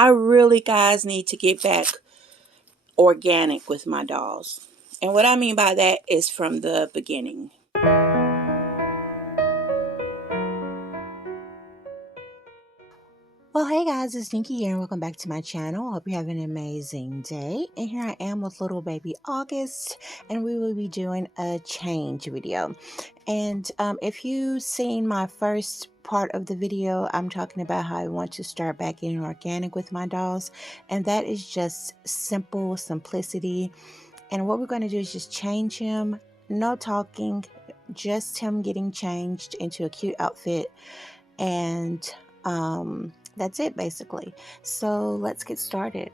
I really, guys, need to get back organic with my dolls. And what I mean by that is from the beginning. Well, hey guys, it's Nikki here, and welcome back to my channel. Hope you're having an amazing day. And here I am with little baby August, and we will be doing a change video. And if you've seen my first part of the video, I'm talking about how I want to start back getting organic with my dolls, and that is just simple simplicity. And what we're going to do is just change him, no talking, just him getting changed into a cute outfit, and that's it basically. So let's get started.